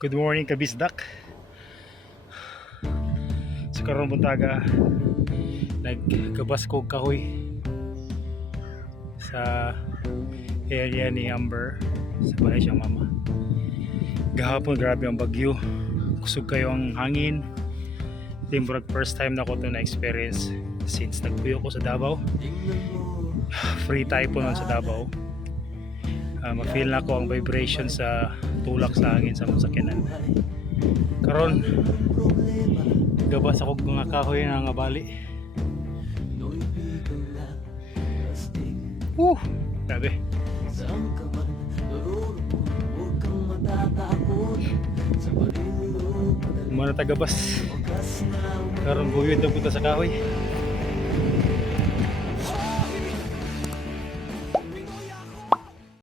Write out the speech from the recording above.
Good morning kabisdak. Sa karon buntaga nagkabas ko kahoy sa area ni Amber sa balay siyang mama. Gahapon grabe ang bagyo. Kusog kayo ang hangin. Timbrag first time na ko to na experience since nagpuyo ko sa Davao. Free typhoon nun sa Davao. Ma-feel na ko ang vibration sa tulak sa hangin sa masakyanan. Karon gabas ako mga kahoy na nga bali. Grabe. Muna tagabas. Karon buyod na punta sa kahoy.